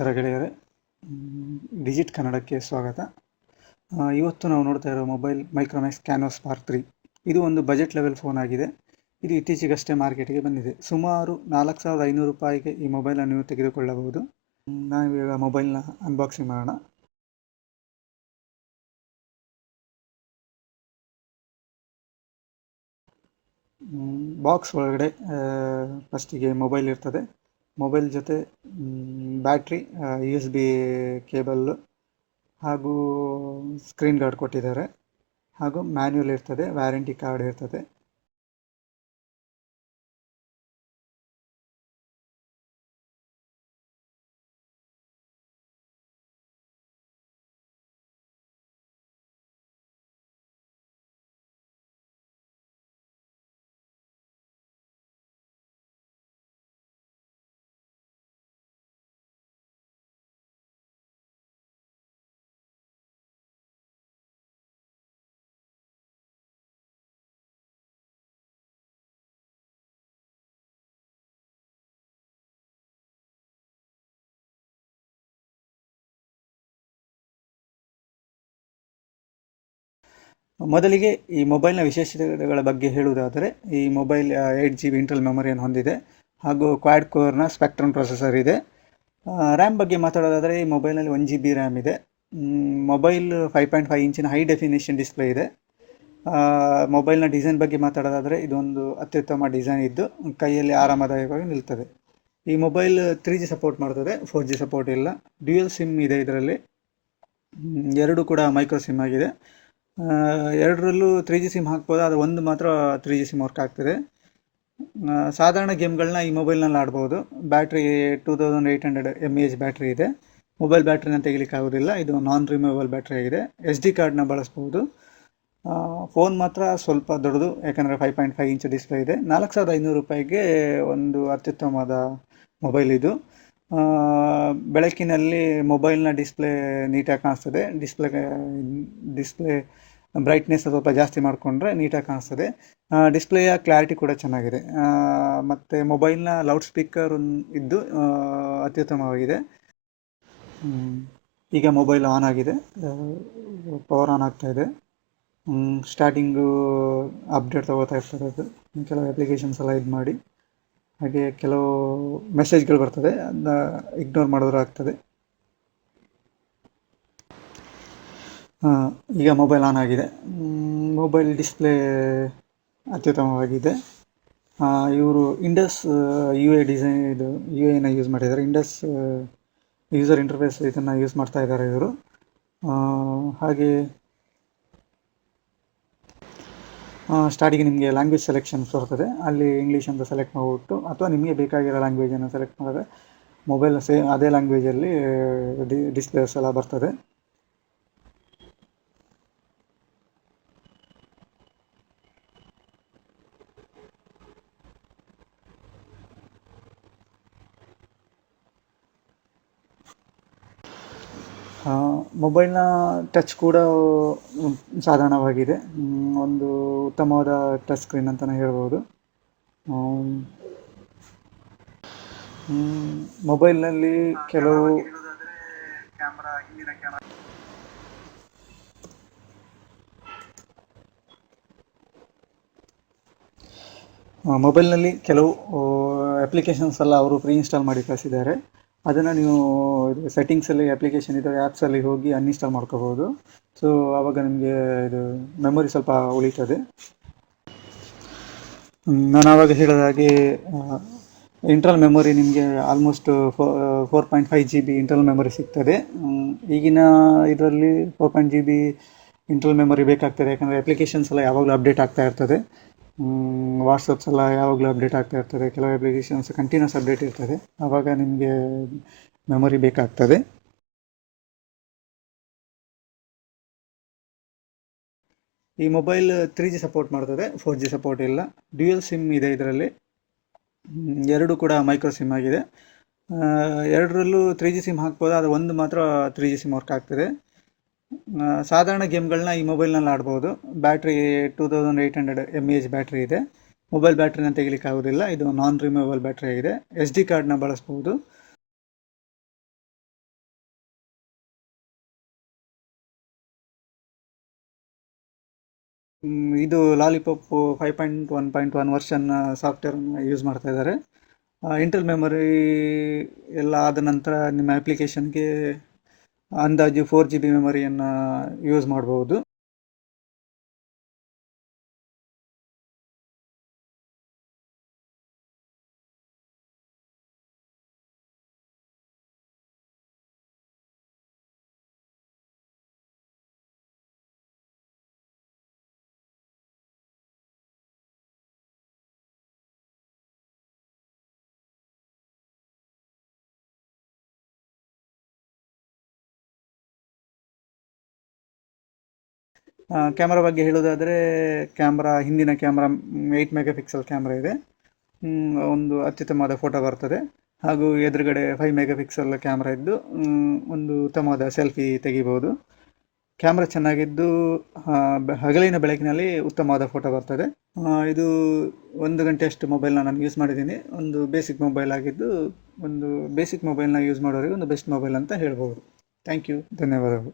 ನಮಸ್ಕಾರ ಗೆಳೆಯರೆ. ಡಿಜಿಟ್ ಕನ್ನಡಕ್ಕೆ ಸ್ವಾಗತ. ಇವತ್ತು ನಾವು ನೋಡ್ತಾ ಇರೋ ಮೊಬೈಲ್ ಮೈಕ್ರೋಮ್ಯಾಕ್ಸ್ ಕ್ಯಾನ್ವಾಸ್ ಸ್ಪಾರ್ಕ್ 3. ಇದು ಒಂದು ಬಜೆಟ್ ಲೆವೆಲ್ ಫೋನ್ ಆಗಿದೆ. ಇದು ಇತ್ತೀಚೆಗಷ್ಟೇ ಮಾರ್ಕೆಟ್ಗೆ ಬಂದಿದೆ. ಸುಮಾರು 4500 ರೂಪಾಯಿಗೆ ಈ ಮೊಬೈಲನ್ನು ನೀವು ತೆಗೆದುಕೊಳ್ಳಬಹುದು. ನಾವೀಗ ಮೊಬೈಲ್ನ ಅನ್ಬಾಕ್ಸಿಂಗ್ ಮಾಡೋಣ. ಬಾಕ್ಸ್ ಒಳಗಡೆ ಫಸ್ಟಿಗೆ ಮೊಬೈಲ್ ಇರ್ತದೆ. ಮೊಬೈಲ್ ಜೊತೆ ಬ್ಯಾಟ್ರಿ, USB ಕೇಬಲ್ಲು ಹಾಗೂ ಸ್ಕ್ರೀನ್ ಗಾರ್ಡ್ ಕೊಟ್ಟಿದ್ದಾರೆ. ಹಾಗೂ ಮ್ಯಾನ್ಯುವಲ್ ಇರ್ತದೆ, ವ್ಯಾರಂಟಿ ಕಾರ್ಡ್ ಇರ್ತದೆ. ಮೊದಲಿಗೆ ಈ ಮೊಬೈಲ್ನ ವಿಶೇಷತೆಗಳ ಬಗ್ಗೆ ಹೇಳುವುದಾದರೆ, ಈ ಮೊಬೈಲ್ 8GB ಇಂಟರ್ನಲ್ ಮೆಮೊರಿಯನ್ನು ಹೊಂದಿದೆ ಹಾಗೂ ಕ್ವಾಡ್ ಕೋರ್ನ ಸ್ಪೆಕ್ಟ್ರಮ್ ಪ್ರೊಸೆಸರ್ ಇದೆ. ರ್ಯಾಮ್ ಬಗ್ಗೆ ಮಾತಾಡೋದಾದರೆ ಈ ಮೊಬೈಲ್ನಲ್ಲಿ 1GB ರ್ಯಾಮ್ ಇದೆ. ಮೊಬೈಲ್ 5.5 ಇಂಚಿನ ಹೈ ಡೆಫಿನೇಷನ್ ಡಿಸ್ಪ್ಲೇ ಇದೆ. ಮೊಬೈಲ್ನ ಡಿಸೈನ್ ಬಗ್ಗೆ ಮಾತಾಡೋದಾದರೆ ಇದೊಂದು ಅತ್ಯುತ್ತಮ ಡಿಸೈನ್ ಇದ್ದು ಕೈಯಲ್ಲಿ ಆರಾಮದಾಯಕವಾಗಿ ನಿಲ್ತದೆ. ಈ ಮೊಬೈಲ್ 3G ಸಪೋರ್ಟ್ ಮಾಡ್ತದೆ, 4G ಸಪೋರ್ಟ್ ಇಲ್ಲ. ಡ್ಯೂಯಲ್ ಸಿಮ್ ಇದೆ ಇದರಲ್ಲಿ. ಎರಡು ಕೂಡ ಮೈಕ್ರೋ ಸಿಮ್ ಆಗಿದೆ. ಎರಡರಲ್ಲೂ 3G ಸಿಮ್ ಹಾಕ್ಬೋದು, ಅದು ಒಂದು ಮಾತ್ರ 3G ಸಿಮ್ ವರ್ಕ್ ಆಗ್ತದೆ. ಸಾಧಾರಣ ಗೇಮ್ಗಳನ್ನ ಈ ಮೊಬೈಲ್ನಲ್ಲಿ ಆಡ್ಬೋದು. ಬ್ಯಾಟ್ರಿ 2800 mAh ಬ್ಯಾಟ್ರಿ ಇದೆ. ಮೊಬೈಲ್ ಬ್ಯಾಟ್ರಿನ ತೆಗಿಲಿಕ್ಕೆ ಆಗೋದಿಲ್ಲ, ಇದು ನಾನ್ ರಿಮೂವಬಲ್ ಬ್ಯಾಟ್ರಿ ಆಗಿದೆ. SD ಕಾರ್ಡ್ನ ಬಳಸ್ಬೋದು. ಫೋನ್ ಮಾತ್ರ ಸ್ವಲ್ಪ ದೊಡ್ಡದು, ಯಾಕಂದರೆ 5.5 ಇಂಚ್ ಡಿಸ್ಪ್ಲೇ ಇದೆ. 4500 ರೂಪಾಯಿಗೆ ಒಂದು ಅತ್ಯುತ್ತಮವಾದ ಮೊಬೈಲ್ ಇದು. ಬೆಳಕಿನಲ್ಲಿ ಮೊಬೈಲ್ನ ಡಿಸ್ಪ್ಲೇ ನೀಟಾಗಿ ಕಾಣಿಸ್ತದೆ. ಡಿಸ್ಪ್ಲೇ ಬ್ರೈಟ್ನೆಸ್ ಸ್ವಲ್ಪ ಜಾಸ್ತಿ ಮಾಡಿಕೊಂಡ್ರೆ ನೀಟಾಗಿ ಕಾಣಿಸ್ತದೆ. ಡಿಸ್ಪ್ಲೇಯ ಕ್ಲಾರಿಟಿ ಕೂಡ ಚೆನ್ನಾಗಿದೆ. ಮತ್ತು ಮೊಬೈಲ್ನ ಲೌಡ್ ಸ್ಪೀಕರ್ ಇದ್ದು ಅತ್ಯುತ್ತಮವಾಗಿದೆ. ಈಗ ಮೊಬೈಲ್ ಆನ್ ಆಗಿದೆ, ಪವರ್ ಆನ್ ಆಗ್ತಾ ಇದೆ. ಸ್ಟಾರ್ಟಿಂಗು ಅಪ್ಡೇಟ್ ತಗೋತಾ ಇರ್ತದೆ. ಅದು ಕೆಲವು ಅಪ್ಲಿಕೇಶನ್ಸ್ ಎಲ್ಲ ಇದು ಮಾಡಿ, ಹಾಗೆ ಕೆಲವು ಮೆಸೇಜ್ಗಳು ಬರ್ತದೆ, ಅದನ್ನ ಇಗ್ನೋರ್ ಮಾಡಿದ್ರೆ ಆಗ್ತದೆ. ಈಗ ಮೊಬೈಲ್ ಆನ್ ಆಗಿದೆ. ಮೊಬೈಲ್ ಡಿಸ್ಪ್ಲೇ ಅತ್ಯುತ್ತಮವಾಗಿದೆ. ಇವರು ಇಂಡಸ್ UI ಡಿಸೈನ್ ಇದು UIನ ಯೂಸ್ ಮಾಡಿದ್ದಾರೆ. ಇಂಡಸ್ ಯೂಸರ್ ಇಂಟರ್ಫೇಸ್ ಇದನ್ನು ಯೂಸ್ ಮಾಡ್ತಾ ಇದ್ದಾರೆ ಇವರು. ಹಾಗೆ ಸ್ಟಾರ್ಟಿಗೆ ನಿಮಗೆ ಲ್ಯಾಂಗ್ವೇಜ್ ಸೆಲೆಕ್ಷನ್ ಬರ್ತದೆ. ಅಲ್ಲಿ ಇಂಗ್ಲೀಷ್ ಅಂತ ಸೆಲೆಕ್ಟ್ ಮಾಡಿಬಿಟ್ಟು, ಅಥವಾ ನಿಮಗೆ ಬೇಕಾಗಿರೋ ಲ್ಯಾಂಗ್ವೇಜನ್ನು ಸೆಲೆಕ್ಟ್ ಮಾಡಿದ್ರೆ ಮೊಬೈಲ್ ಅದೇ ಲ್ಯಾಂಗ್ವೇಜಲ್ಲಿ ಡಿಸ್ಪ್ಲೇಸ್ ಎಲ್ಲ ಬರ್ತದೆ. ಮೊಬೈಲ್ನ ಟಚ್ ಕೂಡ ಸಾಧಾರಣವಾಗಿದೆ. ಒಂದು ಉತ್ತಮವಾದ ಟಚ್ ಸ್ಕ್ರೀನ್ ಅಂತಲೇ ಹೇಳ್ಬೋದು. ಮೊಬೈಲ್ನಲ್ಲಿ ಕೆಲವು ಮೊಬೈಲ್ನಲ್ಲಿ ಕೆಲವು ಅಪ್ಲಿಕೇಶನ್ಸ್ ಎಲ್ಲ ಅವರು ಪ್ರೀ ಇನ್ಸ್ಟಾಲ್ ಮಾಡಿ ಕಳಿಸಿದ್ದಾರೆ. ಅದನ್ನು ನೀವು ಸೆಟ್ಟಿಂಗ್ಸಲ್ಲಿ ಅಪ್ಲಿಕೇಶನ್ ಇದ್ದರೆ ಆ್ಯಪ್ಸಲ್ಲಿ ಹೋಗಿ ಅನ್ಇನ್ಸ್ಟಾಲ್ ಮಾಡ್ಕೋಬೋದು. ಸೊ ಆವಾಗ ನಿಮಗೆ ಇದು ಮೆಮೊರಿ ಸ್ವಲ್ಪ ಉಳಿತದೆ. ನಾನು ಆವಾಗ ಹೇಳಿದ ಹಾಗೆ ಇಂಟರ್ನಲ್ ಮೆಮೊರಿ ನಿಮಗೆ ಆಲ್ಮೋಸ್ಟ್ 4.5 GB ಇಂಟರ್ನಲ್ ಮೆಮೊರಿ ಸಿಗ್ತದೆ. ಈಗಿನ ಇದರಲ್ಲಿ 4.5 GB ಇಂಟರ್ನಲ್ ಮೆಮೊರಿ ಬೇಕಾಗ್ತದೆ, ಯಾಕಂದರೆ ಅಪ್ಲಿಕೇಶನ್ಸ್ ಎಲ್ಲ ಯಾವಾಗಲೂ ಅಪ್ಡೇಟ್ ಆಗ್ತಾ ಇರ್ತದೆ. ವಾಟ್ಸಪ್ಸ್ ಎಲ್ಲ ಯಾವಾಗಲೂ ಅಪ್ಡೇಟ್ ಆಗ್ತಾ ಇರ್ತದೆ, ಕೆಲವು ಅಪ್ಲಿಕೇಶನ್ಸ್ ಕಂಟಿನ್ಯೂಸ್ ಅಪ್ಡೇಟ್ ಇರ್ತದೆ, ಆವಾಗ ನಿಮಗೆ ಮೆಮೊರಿ ಬೇಕಾಗ್ತದೆ. ಈ ಮೊಬೈಲ್ 3G ಸಪೋರ್ಟ್ ಮಾಡ್ತದೆ, 4G ಸಪೋರ್ಟ್ ಇಲ್ಲ. ಡ್ಯೂಯಲ್ ಸಿಮ್ ಇದೆ ಇದರಲ್ಲಿ. ಎರಡು ಕೂಡ ಮೈಕ್ರೋ ಸಿಮ್ ಆಗಿದೆ. ಎರಡರಲ್ಲೂ 3G ಸಿಮ್ ಹಾಕ್ಬೋದು, ಅದು ಒಂದು ಮಾತ್ರ 3G ಸಿಮ್ ವರ್ಕ್ ಆಗ್ತದೆ. ಸಾಧಾರಣ ಗೇಮ್ಗಳನ್ನ ಈ ಮೊಬೈಲ್ನಲ್ಲಿ ಆಡ್ಬೋದು. ಬ್ಯಾಟ್ರಿ 2800 mAh ಬ್ಯಾಟ್ರಿ ಇದೆ. ಮೊಬೈಲ್ ಬ್ಯಾಟ್ರಿನ ತೆಗಿಲಿಕ್ಕೆ ಆಗೋದಿಲ್ಲ, ಇದು ನಾನ್ ರಿಮೂವಬಲ್ ಬ್ಯಾಟ್ರಿ ಆಗಿದೆ. SD ಕಾರ್ಡ್ನ ಬಳಸ್ಬೋದು. ಇದು ಲಾಲಿಪಾಪ್ 5.1.1 ವರ್ಷನ್ ಸಾಫ್ಟ್ವೇರನ್ನು ಯೂಸ್ ಮಾಡ್ತಾ ಇದ್ದಾರೆ. ಇಂಟರ್ನಲ್ ಮೆಮೊರಿ ಎಲ್ಲ ಆದ ನಂತರ ನಿಮ್ಮ ಅಪ್ಲಿಕೇಶನ್ಗೆ ಅಂದಾಜು 4 GB ಮೆಮೊರಿಯನ್ನು ಯೂಸ್ ಮಾಡ್ಬೋದು. ಕ್ಯಾಮ್ರಾ ಬಗ್ಗೆ ಹೇಳೋದಾದರೆ, ಹಿಂದಿನ ಕ್ಯಾಮ್ರಾ 8 MP ಕ್ಯಾಮ್ರಾ ಇದೆ. ಒಂದು ಅತ್ಯುತ್ತಮವಾದ ಫೋಟೋ ಬರ್ತದೆ. ಹಾಗೂ ಎದುರುಗಡೆ 5 MP ಕ್ಯಾಮ್ರಾ ಇದ್ದು ಒಂದು ಉತ್ತಮವಾದ ಸೆಲ್ಫಿ ತೆಗಿಬೋದು. ಕ್ಯಾಮ್ರಾ ಚೆನ್ನಾಗಿದ್ದು ಹಗಲಿನ ಬೆಳಕಿನಲ್ಲಿ ಉತ್ತಮವಾದ ಫೋಟೋ ಬರ್ತದೆ. ಇದು 1 ಗಂಟೆಯಷ್ಟು ಮೊಬೈಲ್ನ ನಾನು ಯೂಸ್ ಮಾಡಿದ್ದೀನಿ. ಒಂದು ಬೇಸಿಕ್ ಮೊಬೈಲ್ ಆಗಿದ್ದು, ಒಂದು ಬೇಸಿಕ್ ಮೊಬೈಲ್ನ ಯೂಸ್ ಮಾಡೋರಿಗೆ ಒಂದು ಬೆಸ್ಟ್ ಮೊಬೈಲ್ ಅಂತ ಹೇಳ್ಬೋದು. ಥ್ಯಾಂಕ್ ಯು, ಧನ್ಯವಾದಗಳು.